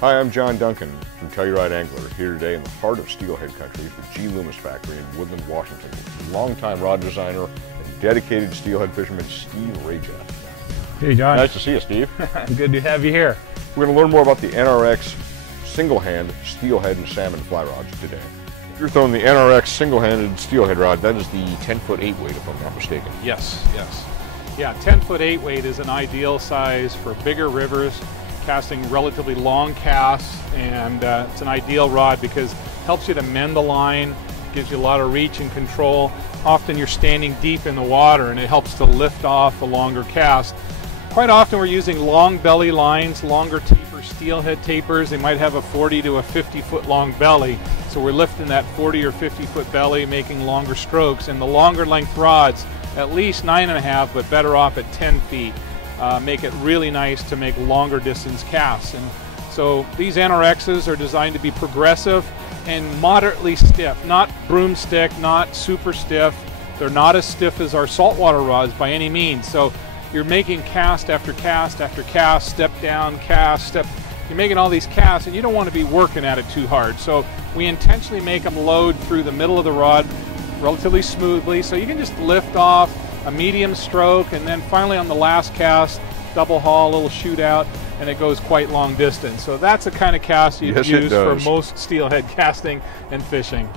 Hi, I'm John Duncan from Telluride Angler, here today in the heart of steelhead country at the G.Loomis factory in Woodland, Washington, with longtime rod designer and dedicated steelhead fisherman Steve Raja. Hey John. Nice to see you, Steve. Good to have you here. We're going to learn more about the NRX single-hand steelhead and salmon fly rods today. You're throwing the NRX single-handed steelhead rod. That is the 10-foot 8-weight, if I'm not mistaken. Yes. Yeah, 10-foot 8-weight is an ideal size for bigger rivers, casting relatively long casts, and it's an ideal rod because it helps you to mend the line, gives you a lot of reach and control. Often you're standing deep in the water and it helps to lift off a longer cast. Quite often we're using long belly lines, longer taper steelhead tapers. They might have a 40 to a 50 foot long belly, so we're lifting that 40 or 50 foot belly, making longer strokes. And the longer length rods, at least 9.5, but better off at 10 feet. Make it really nice to make longer distance casts. And so these NRXs are designed to be progressive and moderately stiff, not broomstick, not super stiff. They're not as stiff as our saltwater rods by any means. So you're making cast after cast after cast, step down, cast, step. You're making all these casts and you don't want to be working at it too hard. So we intentionally make them load through the middle of the rod relatively smoothly, so you can just lift off a medium stroke, and then finally on the last cast, double haul, a little shootout, and it goes quite long distance. So that's the kind of cast you'd use for most steelhead casting and fishing.